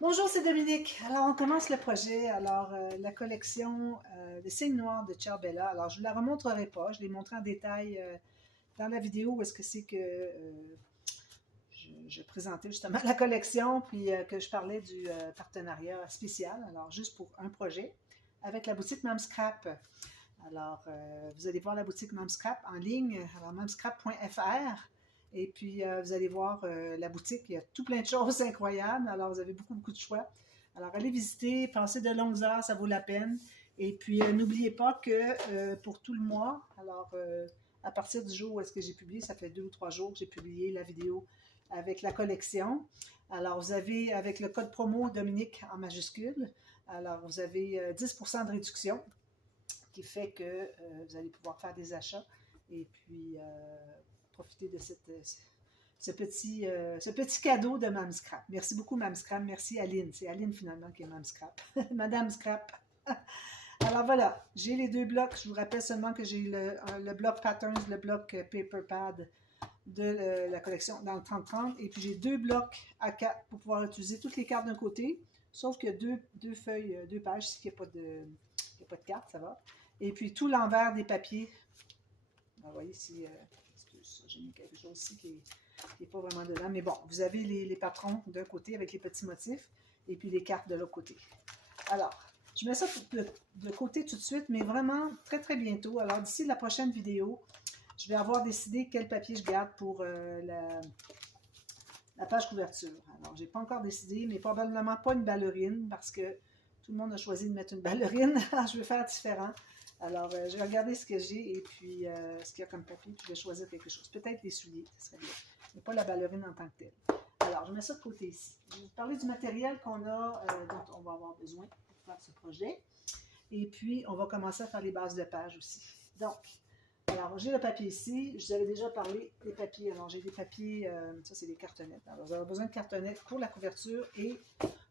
Bonjour, c'est Dominique. Alors, on commence le projet. Alors, la collection de signes noirs de Ciarbella. Alors, je ne la remontrerai pas. Je l'ai montré en détail dans la vidéo où est-ce que c'est que je présentais justement la collection, puis que je parlais du partenariat spécial. Alors, juste pour un projet avec la boutique Mamscrap. Alors, vous allez voir la boutique Mamscrap en ligne. Alors, mamscrap.fr. Et puis, vous allez voir la boutique, il y a tout plein de choses incroyables. Alors, vous avez beaucoup de choix. Alors, allez visiter, passez de longues heures, ça vaut la peine. Et puis, n'oubliez pas que pour tout le mois, alors à partir du jour où est-ce que j'ai publié, ça fait 2 ou 3 jours que j'ai publié la vidéo avec la collection. Alors, vous avez, avec le code promo Dominique en majuscule, alors vous avez 10% de réduction qui fait que vous allez pouvoir faire des achats et puis profiter de ce petit cadeau de Mamscrap. Merci beaucoup, Mamscrap. Merci, Aline. C'est Aline, finalement, qui est Mamscrap. Madame Scrap. Alors voilà, j'ai les 2 blocs. Je vous rappelle seulement que j'ai le bloc Patterns, le bloc Paper Pad de la collection dans le 30-30. Et puis j'ai 2 blocs A4 pour pouvoir utiliser toutes les cartes d'un côté, sauf que deux feuilles, 2 pages, s'il n'y a pas de carte, ça va. Et puis tout l'envers des papiers. Vous voyez ici, j'ai mis quelque chose ici qui n'est pas vraiment dedans. Mais bon, vous avez les patrons d'un côté avec les petits motifs et puis les cartes de l'autre côté. Alors, je mets ça de côté tout de suite, mais vraiment très bientôt. Alors, d'ici la prochaine vidéo, je vais avoir décidé quel papier je garde pour la page couverture. Alors, je n'ai pas encore décidé, mais probablement pas une ballerine parce que tout le monde a choisi de mettre une ballerine. Alors, je vais faire différent. Alors, je vais regarder ce que j'ai et puis ce qu'il y a comme papier, puis je vais choisir quelque chose. Peut-être les souliers, ce serait bien, mais pas la ballerine en tant que telle. Alors, je mets ça de côté ici. Je vais vous parler du matériel qu'on a, dont on va avoir besoin pour faire ce projet. Et puis, on va commencer à faire les bases de page aussi. Donc, alors, j'ai le papier ici. Je vous avais déjà parlé des papiers. Alors, j'ai des papiers, ça, c'est des cartonnettes. Alors, vous avez besoin de cartonnettes pour la couverture et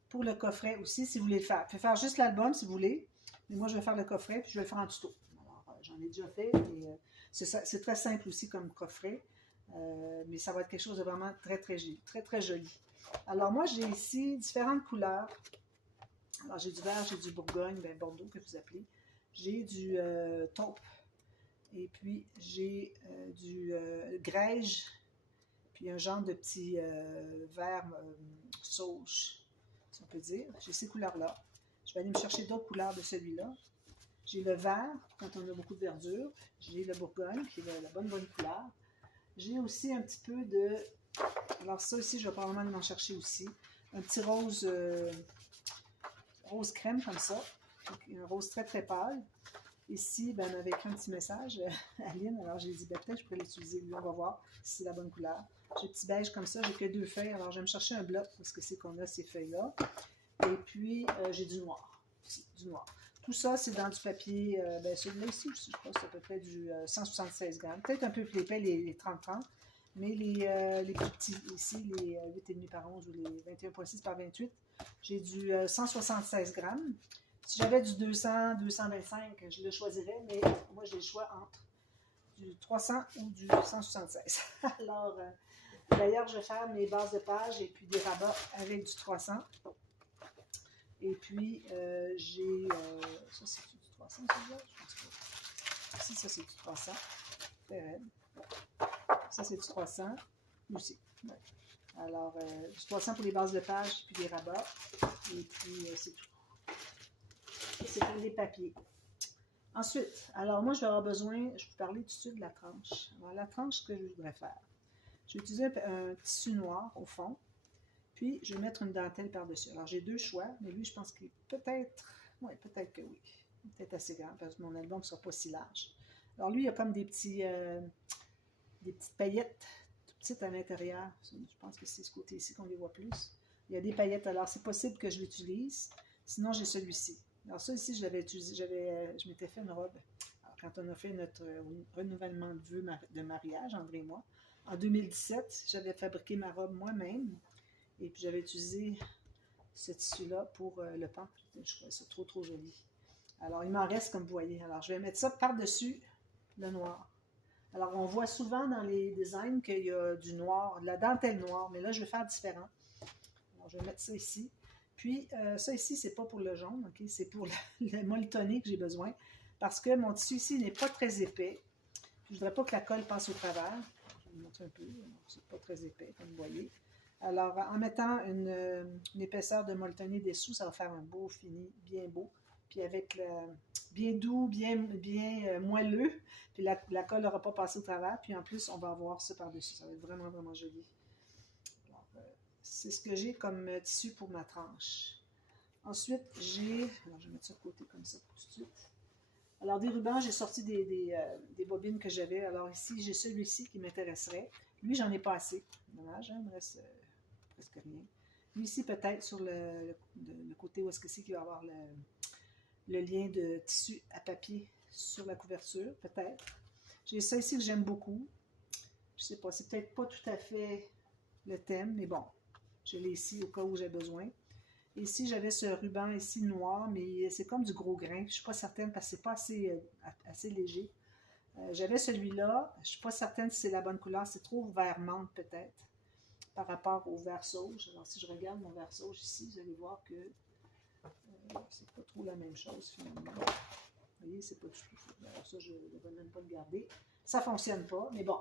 pour le coffret aussi, si vous voulez le faire. Vous pouvez faire juste l'album, si vous voulez. Mais moi, je vais faire le coffret, puis je vais le faire en tuto. Alors, j'en ai déjà fait. Et c'est très simple aussi comme coffret. Mais ça va être quelque chose de vraiment très joli. Alors, moi, j'ai ici différentes couleurs. Alors, j'ai du vert, j'ai du bourgogne, ben Bordeaux que vous appelez. J'ai du taupe. Et puis, j'ai du grège, puis un genre de petit vert sauge, si on peut dire. J'ai ces couleurs-là. Je vais aller me chercher d'autres couleurs de celui-là. J'ai le vert, quand on a beaucoup de verdure. J'ai le bourgogne, qui est la bonne couleur. J'ai aussi un petit peu de... Alors ça aussi, je vais probablement m'en chercher aussi. Un petit rose, rose crème comme ça. Un rose très pâle. Ici, ben, on avait écrit un petit message à Aline. Alors, j'ai dit, ben, peut-être je pourrais l'utiliser. Lui, on va voir si c'est la bonne couleur. J'ai un petit beige comme ça. J'ai que 2 feuilles. Alors, je vais me chercher un bloc parce que c'est qu'on a ces feuilles-là. Et puis, j'ai du noir. Ici, du noir. Tout ça, c'est dans du papier. Ben, celui-là ici aussi, je crois que c'est à peu près du 176 grammes. Peut-être un peu plus épais, les 30-30. Mais les plus petits ici, les 8,5 par 11 ou les 21,6 par 28, j'ai du 176 grammes. Si j'avais du 200, 225, je le choisirais, mais moi, j'ai le choix entre du 300 ou du 176. Alors, d'ailleurs, je vais faire mes bases de page et puis des rabats avec du 300. Et puis, j'ai... ça, c'est du 300, celui-là? Je pense pas. Ici, ça, c'est du 300. Très raide. Ça, c'est du 300. Aussi. Ouais. Alors, du 300 pour les bases de page et puis des rabats. Et puis, c'est tout. C'est pour les papiers. Ensuite, alors moi, je vais avoir besoin, je vais vous parler tout de suite de la tranche. Alors, la tranche que je voudrais faire. Je vais utiliser un tissu noir au fond, puis je vais mettre une dentelle par-dessus. Alors, j'ai 2 choix, mais lui, je pense qu'il peut-être, oui, peut-être que oui. Peut-être assez grand, parce que mon album ne sera pas si large. Alors, lui, il y a comme des petites paillettes, tout petites à l'intérieur. Je pense que c'est ce côté ici qu'on les voit plus. Il y a des paillettes, alors c'est possible que je l'utilise. Sinon, j'ai celui-ci. Alors ça ici, je l'avais utilisé, je m'étais fait une robe. Alors, quand on a fait notre renouvellement de vœux de mariage, André et moi, en 2017, j'avais fabriqué ma robe moi-même et puis j'avais utilisé ce tissu-là pour le pan. Je trouvais ça trop joli. Alors, il m'en reste, comme vous voyez. Alors, je vais mettre ça par-dessus le noir. Alors, on voit souvent dans les designs qu'il y a du noir, de la dentelle noire, mais là, je vais faire différent. Alors, je vais mettre ça ici. Puis, ça ici, c'est pas pour le jaune, ok? C'est pour le molletonné que j'ai besoin, parce que mon tissu ici n'est pas très épais. Je ne voudrais pas que la colle passe au travers. Je vais vous montrer un peu. C'est pas très épais, comme vous voyez. Alors, en mettant une épaisseur de molletonné dessous, ça va faire un beau fini, bien beau. Puis avec le bien doux, bien moelleux. Puis la colle n'aura pas passé au travers. Puis en plus, on va avoir ça par-dessus. Ça va être vraiment, vraiment joli. C'est ce que j'ai comme tissu pour ma tranche. Ensuite, j'ai... Alors, je vais mettre ça de côté comme ça pour tout de suite. Alors, des rubans, j'ai sorti des bobines que j'avais. Alors ici, j'ai celui-ci qui m'intéresserait. Lui, j'en ai pas assez. Dommage, hein? Il me reste presque rien. Lui ici, peut-être sur le côté où est-ce que c'est qu'il va y avoir le lien de tissu à papier sur la couverture, peut-être. J'ai ça ici que j'aime beaucoup. Je sais pas, c'est peut-être pas tout à fait le thème, mais bon, je l'ai ici au cas où j'ai besoin. Ici, j'avais ce ruban ici noir, mais c'est comme du gros grain. Je ne suis pas certaine parce que c'est pas assez léger. J'avais celui-là. Je ne suis pas certaine si c'est la bonne couleur. C'est trop vert menthe peut-être par rapport au vert sauge. Alors, si je regarde mon vert sauge ici, vous allez voir que c'est pas trop la même chose finalement. Vous voyez, c'est pas du tout. Alors ça, je ne devrais même pas le garder. Ça ne fonctionne pas, mais bon.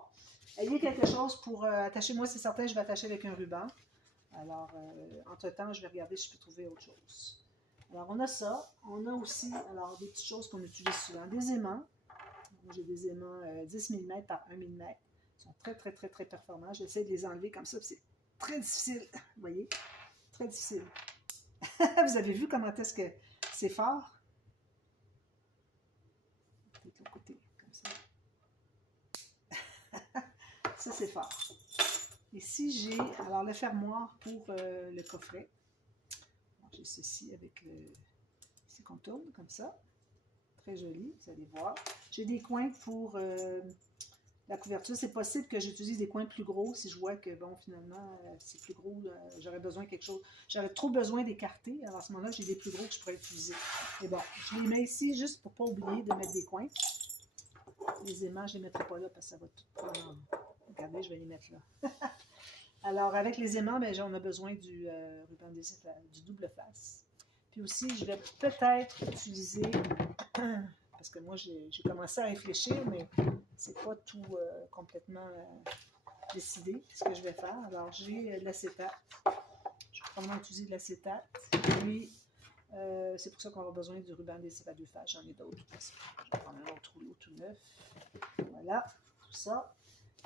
Ayez quelque chose pour attacher. Moi, c'est certain, je vais attacher avec un ruban. Alors, entre-temps, je vais regarder si je peux trouver autre chose. Alors, on a ça. On a aussi, alors, des petites choses qu'on utilise souvent. Des aimants. Moi, j'ai des aimants 10 mm par 1 mm. Ils sont très, très, très, très performants. J'essaie de les enlever comme ça, c'est très difficile. Vous voyez? Très difficile. Vous avez vu comment est-ce que c'est fort? Peut-être l'autre côté, comme ça. Ça, c'est fort. Ici, j'ai alors le fermoir pour le coffret. J'ai ceci avec le... Ici qu'on tourne comme ça. Très joli, vous allez voir. J'ai des coins pour la couverture. C'est possible que j'utilise des coins plus gros si je vois que, bon, finalement, c'est plus gros. J'aurais besoin de quelque chose. J'aurais trop besoin d'écarter. Alors à ce moment-là, j'ai des plus gros que je pourrais utiliser. Mais bon, je les mets ici juste pour ne pas oublier de mettre des coins. Les aimants, je ne les mettrai pas là parce que ça va tout prendre. Regardez, je vais les mettre là. Alors, avec les aimants, ben, on a besoin du ruban adhésif, du double face. Puis aussi, je vais peut-être utiliser, parce que moi, j'ai commencé à réfléchir, mais c'est pas tout complètement décidé ce que je vais faire. Alors, j'ai de l'acétate. Je vais probablement utiliser de l'acétate. Puis, c'est pour ça qu'on aura besoin du ruban adhésif à deux faces. J'en ai d'autres. Je vais prendre un autre rouleau tout neuf. Voilà, tout ça.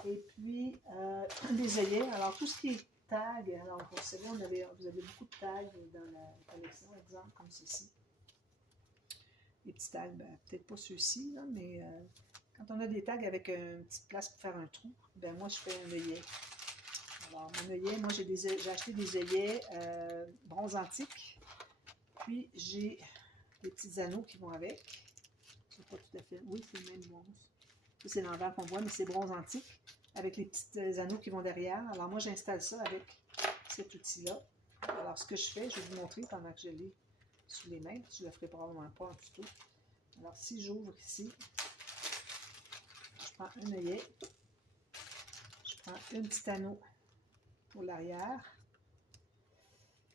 Et puis, des œillets. Alors, tout ce qui est tag, alors, vous savez, vous avez beaucoup de tags dans la collection, exemple, comme ceci. Les petits tags, ben, peut-être pas ceux-ci, mais quand on a des tags avec une petite place pour faire un trou, ben moi, je fais un œillet. Alors, mon œillet, moi, j'ai acheté des œillets bronze antique. Puis, j'ai des petits anneaux qui vont avec. C'est pas tout à fait... Oui, c'est le même bronze. Ça, c'est l'envers qu'on voit, mais c'est bronze antique, avec les petits anneaux qui vont derrière. Alors moi, j'installe ça avec cet outil-là. Alors, ce que je fais, je vais vous montrer pendant que je l'ai sous les mains. Je ne le ferai probablement pas en tuto. Alors, si j'ouvre ici, je prends un œillet, je prends un petit anneau pour l'arrière.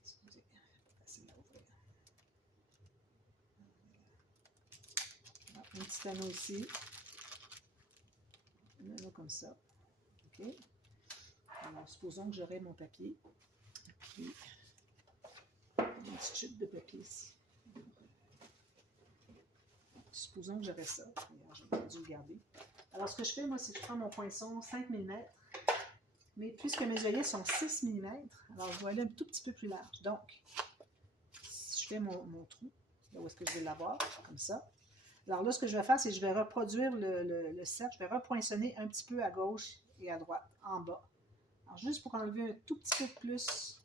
Excusez, pas facile à ouvrir. Alors, un petit anneau ici. Un anneau comme ça. OK. Alors, supposons que j'aurai mon papier. Puis, une petite chute de papier ici. Supposons que j'aurai ça. J'ai dû le garder. Alors, ce que je fais, moi, c'est que je prends mon poinçon 5 mm. Mais puisque mes œillets sont 6 mm, alors je vais aller un tout petit peu plus large. Donc, je fais mon trou, là où est-ce que je vais l'avoir, comme ça. Alors là, ce que je vais faire, c'est que je vais reproduire le cercle. Je vais repoinçonner un petit peu à gauche et à droite, en bas. Alors, juste pour enlever un tout petit peu de plus.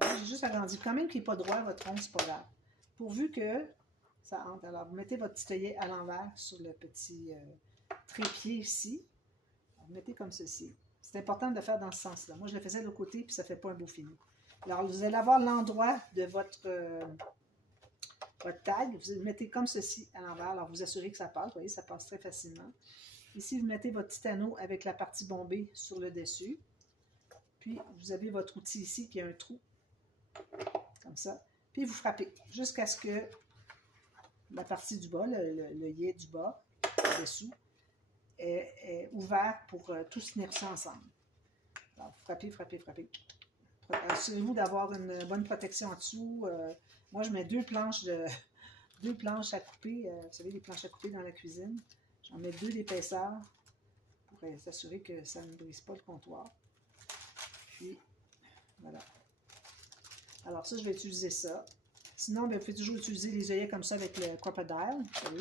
J'ai juste agrandi. Quand même qu'il n'est pas droit, votre ongle, c'est pas grave. Pourvu que ça entre. Alors, vous mettez votre petit œillet à l'envers sur le petit trépied ici. Vous mettez comme ceci. C'est important de le faire dans ce sens-là. Moi, je le faisais de l'autre côté, puis ça ne fait pas un beau fini. Alors, vous allez avoir l'endroit de votre tag. Vous le mettez comme ceci à l'envers. Alors, vous assurez que ça passe. Vous voyez, ça passe très facilement. Ici, vous mettez votre petit anneau avec la partie bombée sur le dessus. Puis, vous avez votre outil ici qui a un trou, comme ça. Puis, vous frappez jusqu'à ce que la partie du bas, le yé du bas, dessous, est ouvert pour tous tenir ça ensemble. Alors, frappez, frappez, frappez. Assurez-vous d'avoir une bonne protection en dessous. Moi, je mets deux planches à couper. Vous savez, les planches à couper dans la cuisine. J'en mets 2 d'épaisseur pour s'assurer que ça ne brise pas le comptoir. Puis, voilà. Alors ça, je vais utiliser ça. Sinon, bien, vous pouvez toujours utiliser les œillets comme ça avec le crocodile. Vous savez,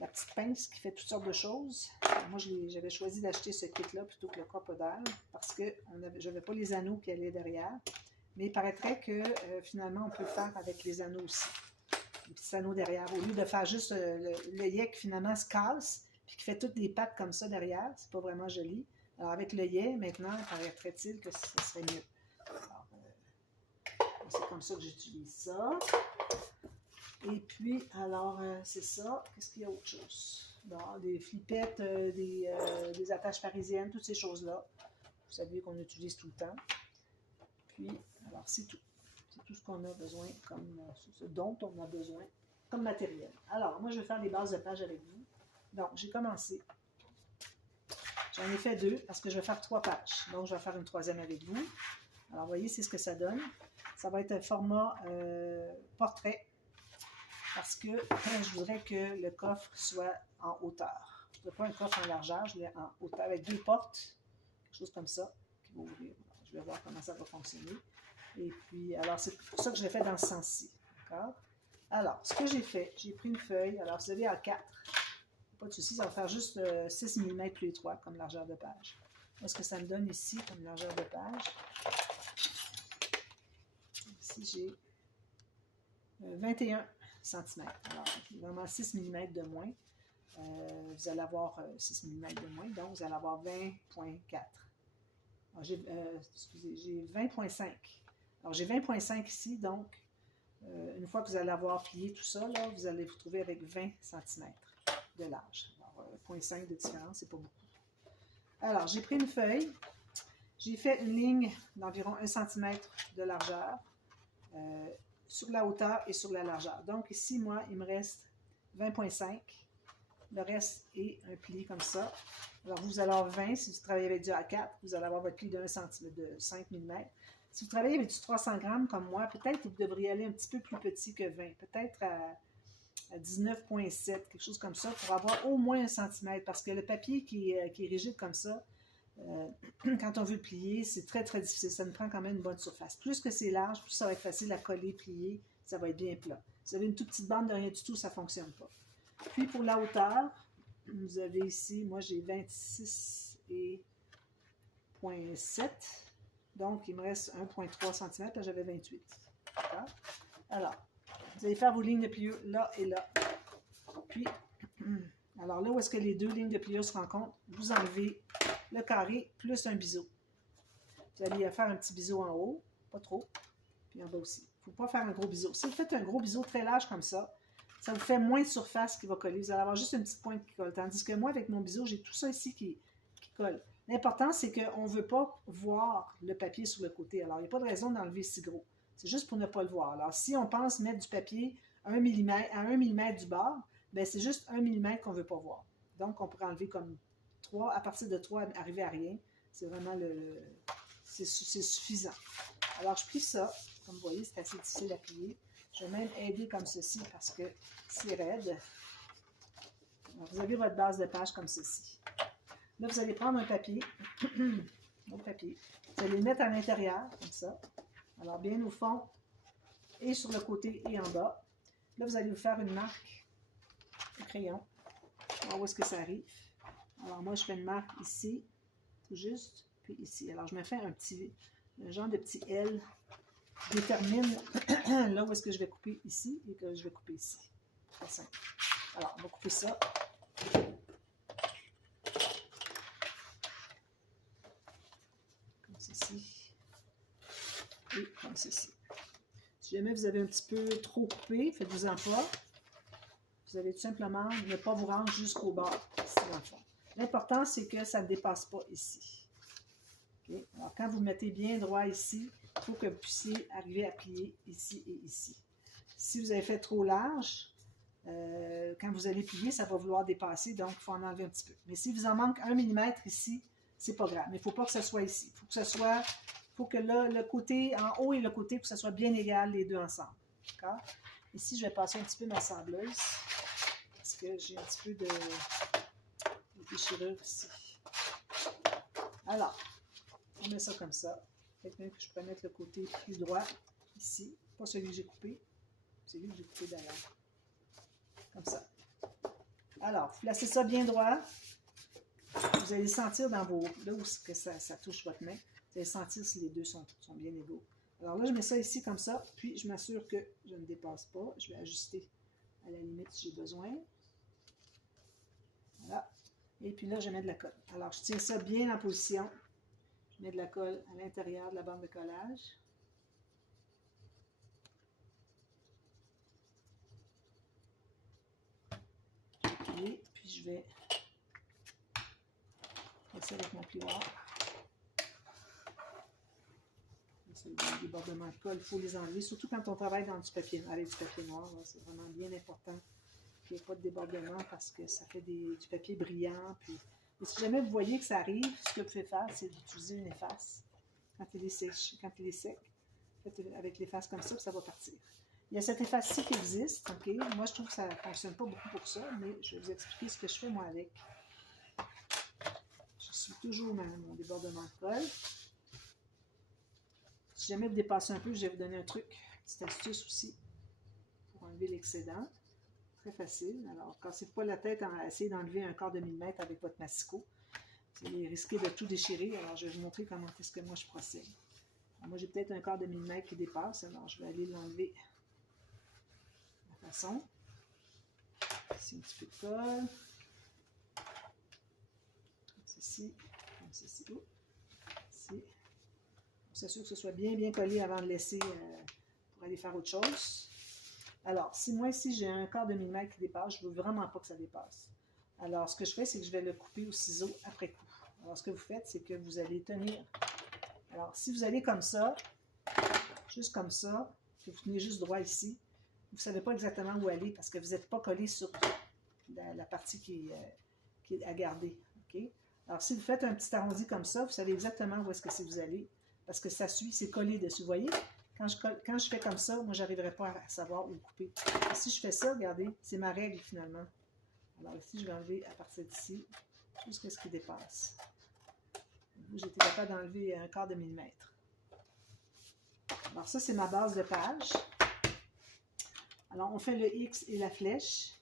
la petite pince qui fait toutes sortes de choses. Moi, j'avais choisi d'acheter ce kit-là plutôt que le crocodile parce que je n'avais pas les anneaux qui allaient derrière. Mais il paraîtrait que finalement, on peut le faire avec les anneaux aussi. Les petits anneaux derrière. Au lieu de faire juste l'œillet qui finalement se casse puis qui fait toutes les pattes comme ça derrière, c'est pas vraiment joli. Alors avec l'œillet, maintenant, paraîtrait-il que ça serait mieux. Alors, c'est comme ça que j'utilise ça. Et puis, alors, c'est ça. Qu'est-ce qu'il y a autre chose? Bon, des flippettes, des attaches parisiennes, toutes ces choses-là. Vous savez qu'on utilise tout le temps. Puis, alors, c'est tout. C'est tout ce qu'on a besoin, ce dont on a besoin comme matériel. Alors, moi, je vais faire des bases de page avec vous. Donc, j'ai commencé. J'en ai fait 2 parce que je vais faire 3 pages. Donc, je vais faire une 3e avec vous. Alors, vous voyez, c'est ce que ça donne. Ça va être un format portrait parce que je voudrais que le coffre soit en hauteur. Je ne veux pas un coffre en largeur, je l'ai en hauteur avec 2 portes, quelque chose comme ça, qui va ouvrir. Alors, je vais voir comment ça va fonctionner. Et puis, alors, c'est pour ça que je l'ai fait dans ce sens-ci. D'accord? Alors, ce que j'ai fait, j'ai pris une feuille. Alors, vous avez A4. Pas de souci, ça va faire juste 6 mm plus étroit comme largeur de page. Est-ce que ça me donne ici comme largeur de page? Ici, j'ai 21 cm. Alors, vraiment 6 mm de moins. Vous allez avoir 6 mm de moins, donc vous allez avoir 20,4. J'ai 20,5. Alors, j'ai 20,5 ici, donc une fois que vous allez avoir plié tout ça, là, vous allez vous trouver avec 20 cm de large. Alors, 0,5 de différence, c'est pas beaucoup. Alors, j'ai pris une feuille, j'ai fait une ligne d'environ 1 cm de largeur sur la hauteur et sur la largeur. Donc, ici, moi, il me reste 20,5. Le reste est un pli comme ça. Alors, vous allez avoir 20. Si vous travaillez avec du A4, vous allez avoir votre pli de 1 cm, de 5 mm. Si vous travaillez avec du 300 grammes comme moi, peut-être que vous devriez aller un petit peu plus petit que 20. Peut-être à 19,7, quelque chose comme ça, pour avoir au moins 1 cm. Parce que le papier qui est rigide comme ça, quand on veut le plier, c'est très, très difficile. Ça nous prend quand même une bonne surface. Plus que c'est large, plus ça va être facile à coller, plier. Ça va être bien plat. Si vous avez une toute petite bande de rien du tout, ça ne fonctionne pas. Puis pour la hauteur, vous avez ici, moi j'ai 26,7. Donc il me reste 1,3 cm, là j'avais 28. D'accord? Alors, vous allez faire vos lignes de pliure là et là. Puis, alors là où est-ce que les 2 lignes de pliure se rencontrent, vous enlevez le carré plus un biseau. Vous allez faire un petit biseau en haut, pas trop, puis en bas aussi. Il ne faut pas faire un gros biseau. Si vous faites un gros biseau très large comme ça vous fait moins de surface qui va coller. Vous allez avoir juste une petite pointe qui colle. Tandis que moi, avec mon biseau, j'ai tout ça ici qui colle. L'important, c'est qu'on ne veut pas voir le papier sur le côté. Alors, il n'y a pas de raison d'enlever si gros. C'est juste pour ne pas le voir. Alors, si on pense mettre du papier à 1 mm du bord, bien, c'est juste 1 mm qu'on ne veut pas voir. Donc, on pourrait enlever comme 3, à partir de 3, arriver à rien. C'est vraiment c'est suffisant. Alors, je plie ça. Comme vous voyez, c'est assez difficile à plier. Je vais même aider comme ceci parce que c'est raide. Alors, vous avez votre base de page comme ceci. Là, vous allez prendre un papier. Votre papier. Vous allez le mettre à l'intérieur, comme ça. Alors, bien au fond, et sur le côté et en bas. Là, vous allez vous faire une marque au crayon. Alors, où est-ce que ça arrive? Alors, moi, je fais une marque ici, tout juste, puis ici. Alors, je me fais un genre de petit L. Je détermine là où est-ce que je vais couper ici et que je vais couper ici. Très simple. Alors, on va couper ça. Comme ceci. Et comme ceci. Si jamais vous avez un petit peu trop coupé, faites-vous-en pas. Vous allez tout simplement ne pas vous rendre jusqu'au bord, ici dans le fond. L'important, c'est que ça ne dépasse pas ici. Okay? Alors, quand vous mettez bien droit ici, il faut que vous puissiez arriver à plier ici et ici. Si vous avez fait trop large, quand vous allez plier, ça va vouloir dépasser, donc il faut en enlever un petit peu. Mais si vous en manque 1 mm ici, c'est pas grave. Mais il ne faut pas que ce soit ici. Il faut que ce soit, il faut que là, le côté en haut et le côté, que ce soit bien égal les deux ensemble. D'accord? Ici, je vais passer un petit peu ma sableuse parce que j'ai un petit peu de déchirure ici. Alors, on met ça comme ça. Peut-être même que je pourrais mettre le côté plus droit ici. Pas celui que j'ai coupé. Celui que j'ai coupé d'ailleurs. Comme ça. Alors, vous placez ça bien droit. Vous allez sentir dans vos... Là où que ça touche votre main, vous allez sentir si les deux sont bien égaux. Alors là, je mets ça ici comme ça, puis je m'assure que je ne dépasse pas. Je vais ajuster à la limite si j'ai besoin. Voilà. Et puis là, je mets de la colle. Alors, je tiens ça bien en position. Je mets de la colle à l'intérieur de la bande de collage. Et puis je vais faire ça avec mon plioir. Les débordements de colle, il faut les enlever, surtout quand on travaille dans du papier, avec du papier noir. C'est vraiment bien important qu'il n'y ait pas de débordement parce que ça fait du papier brillant. Puis, et si jamais vous voyez que ça arrive, ce que vous pouvez faire, c'est d'utiliser une efface quand il est sec. Faites avec l'efface comme ça, puis ça va partir. Il y a cette efface-ci qui existe. Okay? Moi, je trouve que ça ne fonctionne pas beaucoup pour ça, mais je vais vous expliquer ce que je fais moi avec. Je suis toujours mon débordement de colle. Si jamais vous dépassez un peu, je vais vous donner un truc, une petite astuce aussi, pour enlever l'excédent. Très facile. Alors, cassez pas la tête à essayer d'enlever un quart de millimètre avec votre massicot. Vous allez risquer de tout déchirer. Alors, je vais vous montrer comment est-ce que moi je procède. Alors, moi, j'ai peut-être un quart de millimètre qui dépasse, alors je vais aller l'enlever de la façon. Ici, un petit peu de colle. Comme ceci. Comme ceci. Oh. Ici. On s'assure que ce soit bien collé avant de laisser pour aller faire autre chose. Alors, si moi ici j'ai un quart de millimètre qui dépasse, je ne veux vraiment pas que ça dépasse. Alors, ce que je fais, c'est que je vais le couper au ciseau après coup. Alors, ce que vous faites, c'est que vous allez tenir. Alors, si vous allez comme ça, juste comme ça, que vous tenez juste droit ici, vous ne savez pas exactement où aller parce que vous n'êtes pas collé sur la partie qui est à garder. Okay? Alors, si vous faites un petit arrondi comme ça, vous savez exactement où est-ce que vous allez parce que ça suit, c'est collé dessus. Vous voyez? Quand je fais comme ça, moi, je n'arriverai pas à savoir où couper. Et si je fais ça, regardez, c'est ma règle finalement. Alors ici, je vais enlever à partir d'ici jusqu'à ce qui dépasse. J'ai été capable d'enlever un quart de millimètre. Alors ça, c'est ma base de page. Alors, on fait le X et la flèche.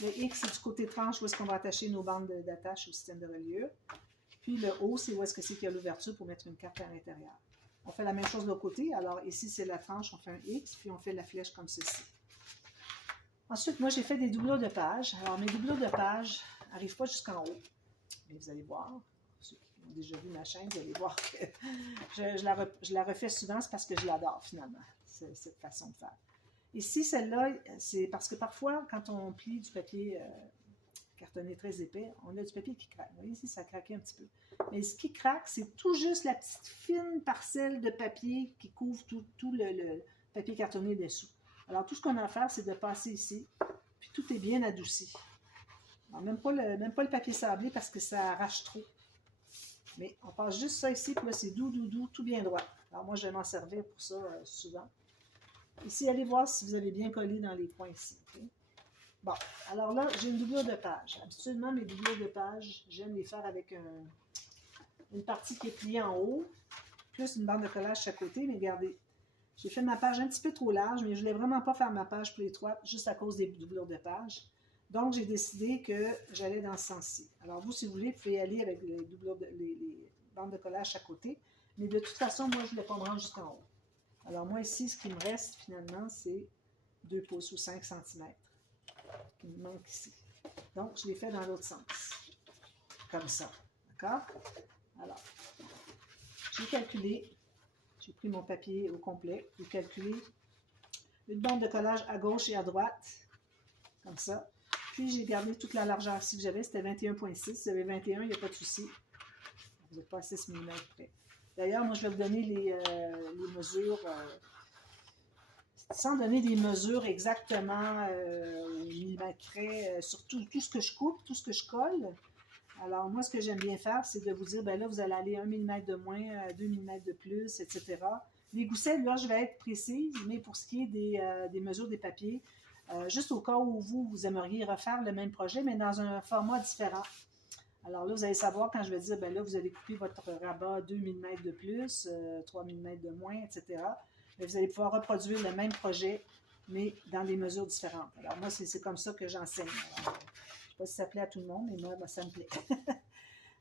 Le X, c'est du côté tranche où est-ce qu'on va attacher nos bandes d'attache au système de reliure. Puis le O, c'est où est-ce que c'est qu'il y a l'ouverture pour mettre une carte à l'intérieur. On fait la même chose de l'autre côté. Alors ici, c'est la tranche, on fait un X, puis on fait la flèche comme ceci. Ensuite, moi, j'ai fait des doublures de page. Alors, mes doublures de page n'arrivent pas jusqu'en haut. Mais vous allez voir, ceux qui ont déjà vu ma chaîne, vous allez voir que je la refais souvent, c'est parce que je l'adore finalement, cette façon de faire. Ici, celle-là, c'est parce que parfois, quand on plie du papier cartonné très épais, on a du papier qui craque. Vous voyez ici, ça a craqué un petit peu. Mais ce qui craque, c'est tout juste la petite fine parcelle de papier qui couvre tout le papier cartonné dessous. Alors, tout ce qu'on a à faire, c'est de passer ici, puis tout est bien adouci. Alors, même pas le papier sablé parce que ça arrache trop. Mais on passe juste ça ici, puis là, c'est doux, tout bien droit. Alors, moi, je vais m'en servir pour ça souvent. Ici, allez voir si vous avez bien collé dans les points ici. Okay? Bon, alors là, j'ai une doublure de page. Habituellement, mes doublures de page, j'aime les faire avec une partie qui est pliée en haut, plus une bande de collage chaque côté, mais regardez. J'ai fait ma page un petit peu trop large, mais je ne voulais vraiment pas faire ma page plus étroite, juste à cause des doublures de page. Donc, j'ai décidé que j'allais dans ce sens-ci. Alors, vous, si vous voulez, vous pouvez y aller avec les bandes de collage à côté. Mais de toute façon, moi, je ne voulais pas me rendre jusqu'en haut. Alors, moi, ici, ce qui me reste, finalement, c'est 2 pouces ou 5 cm qui me manque ici. Donc, je l'ai fait dans l'autre sens. Comme ça. D'accord? Alors, j'ai calculé. J'ai pris mon papier au complet. J'ai calculé une bande de collage à gauche et à droite. Comme ça. Puis, j'ai gardé toute la largeur ici que j'avais. C'était 21,6. Si vous avez 21, il n'y a pas de souci. Vous n'êtes pas à 6 mm près. D'ailleurs, moi, je vais vous donner les mesures, sans donner des mesures exactement au millimètre près, sur tout ce que je coupe, tout ce que je colle. Alors, moi, ce que j'aime bien faire, c'est de vous dire, ben là, vous allez aller 1 mm de moins, 2 mm de plus, etc. Les goussets, là, je vais être précise, mais pour ce qui est des mesures des papiers, juste au cas où vous aimeriez refaire le même projet, mais dans un format différent. Alors là, vous allez savoir quand je vais dire, ben là, vous allez couper votre rabat 2 mm de plus, 3 mm de moins, etc. Mais vous allez pouvoir reproduire le même projet, mais dans des mesures différentes. Alors moi, c'est comme ça que j'enseigne. Je ne sais pas si ça plaît à tout le monde, mais moi, ben, ça me plaît.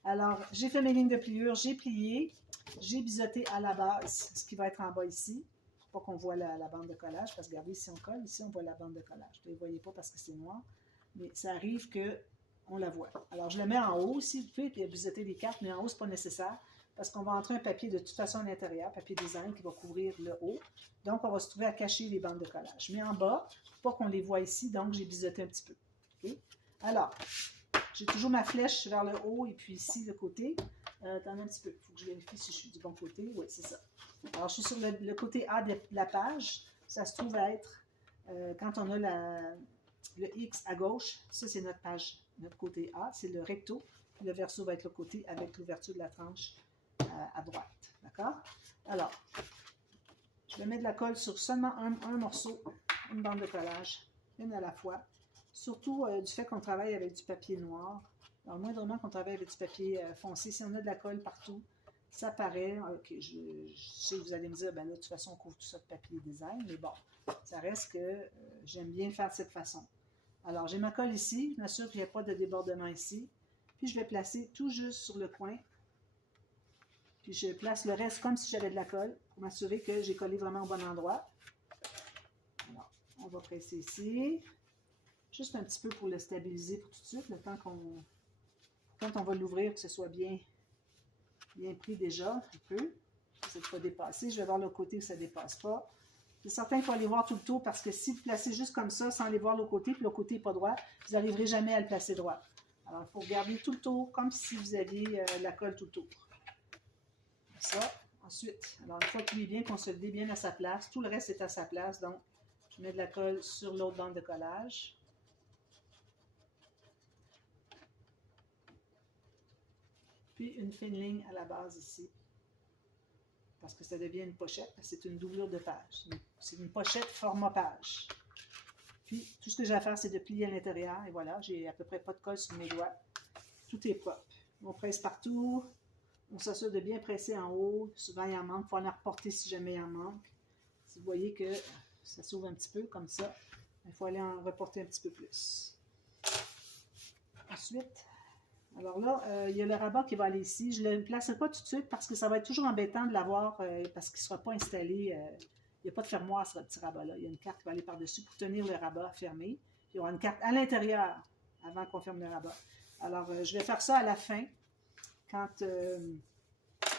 Alors, j'ai fait mes lignes de pliure, j'ai plié, j'ai biseauté à la base, ce qui va être en bas ici. Pas qu'on voit la bande de collage, parce que regardez, ici on colle, ici on voit la bande de collage. Vous ne les voyez pas parce que c'est noir, mais ça arrive qu'on la voit. Alors, je le mets en haut aussi, vous pouvez biseauter des cartes, mais en haut, ce n'est pas nécessaire, parce qu'on va entrer un papier de toute façon à l'intérieur, papier design qui va couvrir le haut. Donc, on va se trouver à cacher les bandes de collage. Mais en bas, pas qu'on les voit ici, donc j'ai biseauté un petit peu. Okay? Alors, j'ai toujours ma flèche vers le haut et puis ici, le côté. Attendez un petit peu, il faut que je vérifie si je suis du bon côté. Oui, c'est ça. Alors, je suis sur le côté A de la page. Ça se trouve à être, quand on a le X à gauche, ça c'est notre page, notre côté A, c'est le recto. Puis le verso va être le côté avec l'ouverture de la tranche à droite. D'accord? Alors, je vais mettre de la colle sur seulement un morceau, une bande de collage, une à la fois. Surtout du fait qu'on travaille avec du papier noir. Alors, moindrement qu'on travaille avec du papier foncé, si on a de la colle partout, ça paraît. Ok, je sais que vous allez me dire, ben là, de toute façon, on couvre tout ça de papier design, mais bon, ça reste que j'aime bien le faire de cette façon. Alors, j'ai ma colle ici, je m'assure qu'il n'y a pas de débordement ici. Puis, je vais placer tout juste sur le coin. Puis, je place le reste comme si j'avais de la colle pour m'assurer que j'ai collé vraiment au bon endroit. Alors, on va presser ici. Juste un petit peu pour le stabiliser pour tout de suite, le temps quand on va l'ouvrir, que ce soit bien pris déjà, un peu. Ça ne pas dépasser. Je vais voir le côté où ça ne dépasse pas. C'est certain qu'il faut aller voir tout le tour parce que si vous placez juste comme ça, sans aller voir le côté, puis le côté n'est pas droit, vous n'arriverez jamais à le placer droit. Alors, il faut garder tout le tour comme si vous aviez la colle tout le tour. Comme ça. Ensuite, alors une fois qu'il est bien consolidé, bien à sa place, tout le reste est à sa place. Donc, je mets de la colle sur l'autre bande de collage. Puis une fine ligne à la base ici, parce que ça devient une pochette, c'est une doublure de page. C'est une pochette format page. Puis tout ce que j'ai à faire, c'est de plier à l'intérieur, et voilà, j'ai à peu près pas de colle sur mes doigts. Tout est propre. On presse partout, on s'assure de bien presser en haut, souvent il en manque, il faut en reporter si jamais il en manque. Si vous voyez que ça s'ouvre un petit peu comme ça, il faut aller en reporter un petit peu plus. Ensuite, alors là, il y a le rabat qui va aller ici. Je ne le placerai pas tout de suite parce que ça va être toujours embêtant de l'avoir parce qu'il ne sera pas installé. Il n'y a pas de fermoir sur le petit rabat-là. Il y a une carte qui va aller par-dessus pour tenir le rabat fermé. Il y aura une carte à l'intérieur avant qu'on ferme le rabat. Alors, je vais faire ça à la fin. Quand on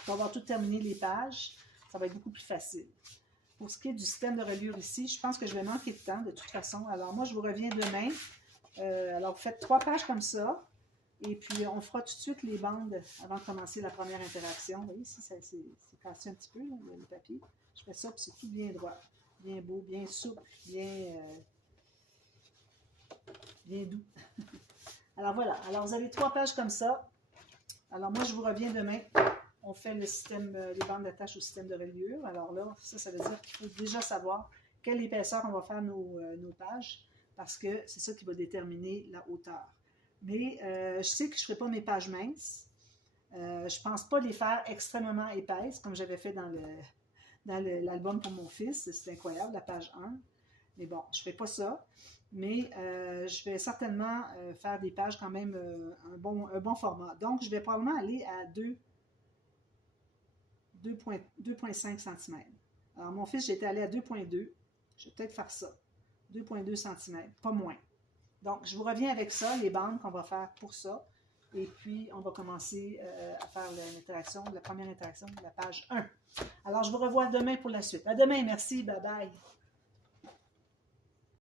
va avoir tout terminé les pages, ça va être beaucoup plus facile. Pour ce qui est du système de reliure ici, je pense que je vais manquer de temps de toute façon. Alors, moi, je vous reviens demain. Alors, vous faites 3 pages comme ça. Et puis, on fera tout de suite les bandes avant de commencer la première interaction. Vous voyez, ici, c'est cassé un petit peu, là, le papier. Je fais ça, puis c'est tout bien droit, bien beau, bien souple, bien doux. Alors, voilà. Alors, vous avez 3 pages comme ça. Alors, moi, je vous reviens demain. On fait le système, les bandes d'attache au système de reliure. Alors là, ça veut dire qu'il faut déjà savoir quelle épaisseur on va faire nos pages, parce que c'est ça qui va déterminer la hauteur. Mais je sais que je ne ferai pas mes pages minces. Je ne pense pas les faire extrêmement épaisses, comme j'avais fait dans l'album pour mon fils. C'est incroyable, la page 1. Mais bon, je ne ferai pas ça. Mais je vais certainement faire des pages quand même un bon format. Donc, je vais probablement aller à 2,5 cm. Alors, mon fils, j'étais allé à 2,2. Je vais peut-être faire ça. 2,2 cm, pas moins. Donc, je vous reviens avec ça, les bandes qu'on va faire pour ça. Et puis, on va commencer à faire la première interaction de la page 1. Alors, je vous revois demain pour la suite. À demain, merci, bye bye.